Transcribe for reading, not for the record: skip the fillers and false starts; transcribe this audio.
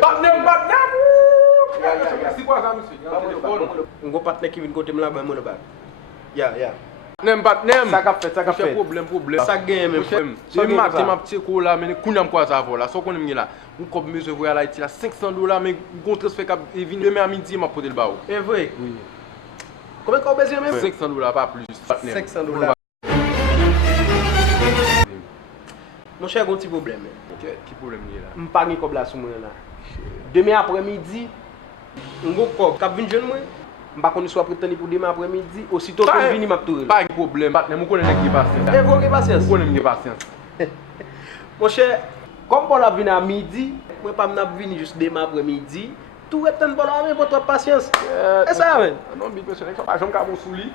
Patnem. C'est quoi ça, monsieur? Un gros partenaire qui vient côté moi là-bas, moi là-bas. Ya. Patnem. Ça qu'a fait. Problème. Ça gagne même. C'est matin ma petit coup là, mais combien quoi ça vaut là? Ça qu'on aime là. On comme monsieur voyage là, il a $500 mais gon transfert cap et vient demain à midi m'a porter le baou. C'est vrai. Oui. Combien qu'on besoin même? $500 pas plus. $500. Mon cher, un petit problème. Qui problème là? Je ne pas comme là sur moi là. Demain après-midi, on va cap venir jeune moi. Je ne sais pas prétendre pour demain après-midi, aussitôt que je viens m'a tourner. Pas de problème, patnem, on connaît qui patience. Et vous qui patience. On connaît qui patience. Mon cher, comme pour la venir à midi, moi pas venir juste demain après-midi. Tout est temps pour la pour votre patience. C'est ça, Non, big monsieur, pas jamais capable sous lit.